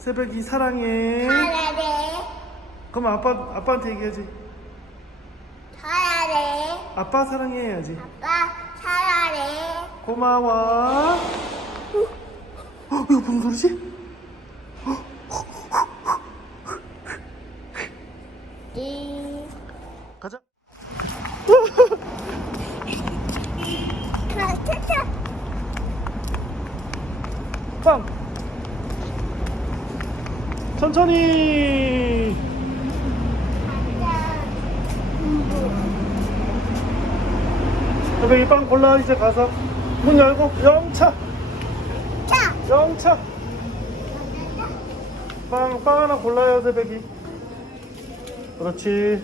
새벽이 사랑해. 사랑해. 그럼 아빠 아빠한테 얘기하지. 사랑해. 아빠 사랑해 해야지. 아빠 사랑해. 고마워. 어, 어, 이거 무슨 소리지? 띠. 가자. 차차차. 빵. 천천히. 새벽이 빵 골라 이제 가서 문 열고 영차. 차. 영차. 빵, 빵 하나 골라요 새벽이. 그렇지.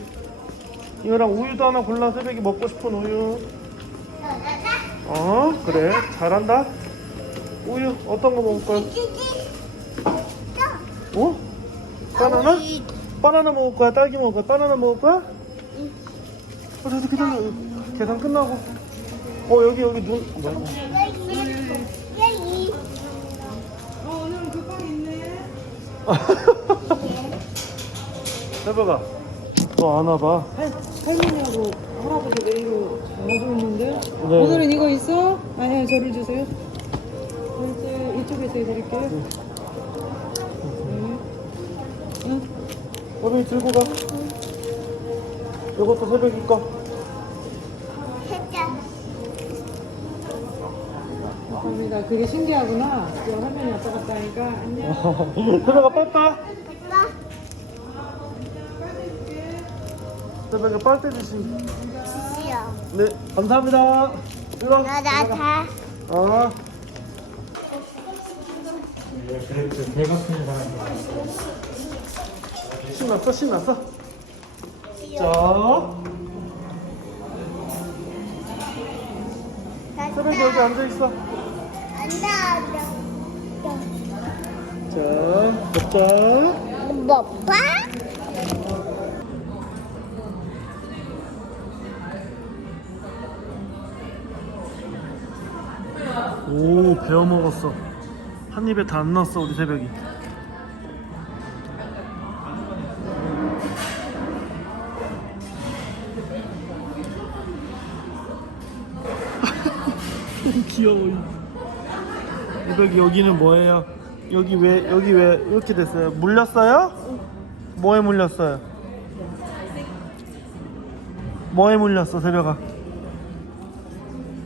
이거랑 우유도 하나 골라. 새벽이 먹고 싶은 우유. 어 그래. 잘한다. 우유 어떤 거 먹을 거야? 어? 바나나? 바나나 먹을 거야 딸기 먹을 거야 바나나 먹을 거야? 어 저도 기다려 계산 끝나고 어 여기 여기 눈 뭐야. 어, 오늘 그빵 있네. 새벽아 너 아나봐 할, 할머니하고 할아버지 내일로 있는데. 네. 오늘은 이거 있어? 아니요, 저를 주세요. 이제 이쪽에서 해드릴게요. 새벽이 들고 가 이것도 새벽이 거 해자. 감사합니다. 그게 신기하구나. 그 할머니 아빠 같다 하니까 안녕. 새벽아 빠빠 아빠. 새벽아 빨대 주시 주시오. 네 감사합니다 들어 나나 다. 어 신났어? 신났어? 자. 새벽이 여기 앉아있어. 앉아 앉아. 자 먹자 뭐 봐? 오 배워 먹었어. 한 입에 다 안 넣었어 우리 새벽이 귀여워 새벽이 여기는 뭐예요? 여기 왜 여기 왜 이렇게 됐어요? 물렸어요? 뭐에 물렸어요? 뭐에 물렸어 새벽아?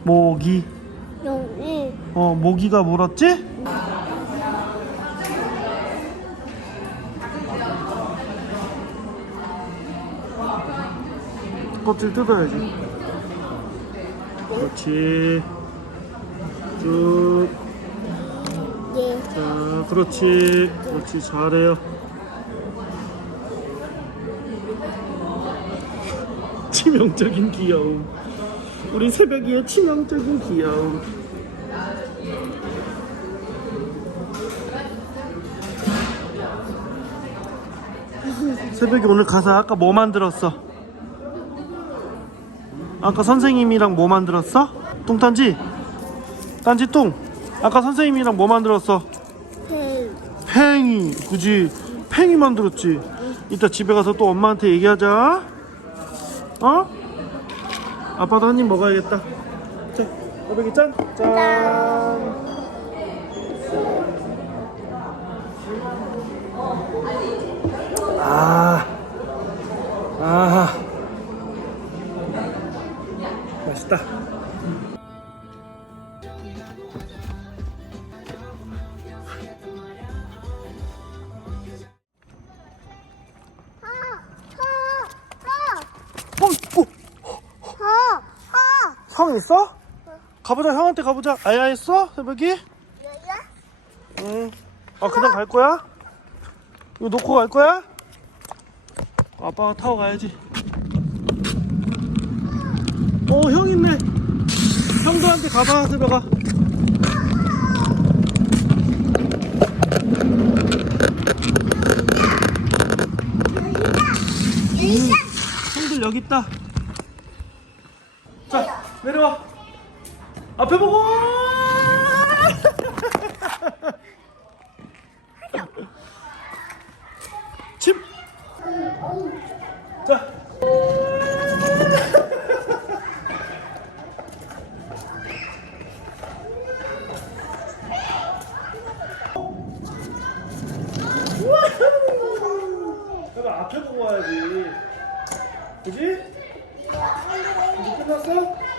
모기 여기. 어, 모기가 물었지? 껍질 뜯어야지. 그렇지. 쭉. 네. 자, 그렇지. 그렇지. 잘해요. 치명적인 귀여움. 우리 새벽이의 치명적인 귀여움. 새벽에 오늘 가서 아까 뭐 만들었어? 아까 선생님이랑 뭐 만들었어? 똥탄지? 딴지 똥. 아까 선생님이랑 뭐 만들었어? 네. 팽이. 그지? 팽이 만들었지. 이따 집에 가서 또 엄마한테 얘기하자. 어? 아빠도 한 입 먹어야겠다. 자, 여기 짠. 짠. 아, 아, 맛있다. 형 있어? 가보자, 형한테 가보자. 아야 했어? 새벽이? 여기야? 응. 아, 그냥 갈 거야? 이거 놓고 갈 거야? 아빠가 타고 가야지. 어, 형 있네. 형들한테 가봐, 새벽아. 형들 여기 있다. 내려와 앞에 보고 칩! 자 앞에 보고 와야지 그지? 이제 끝났어?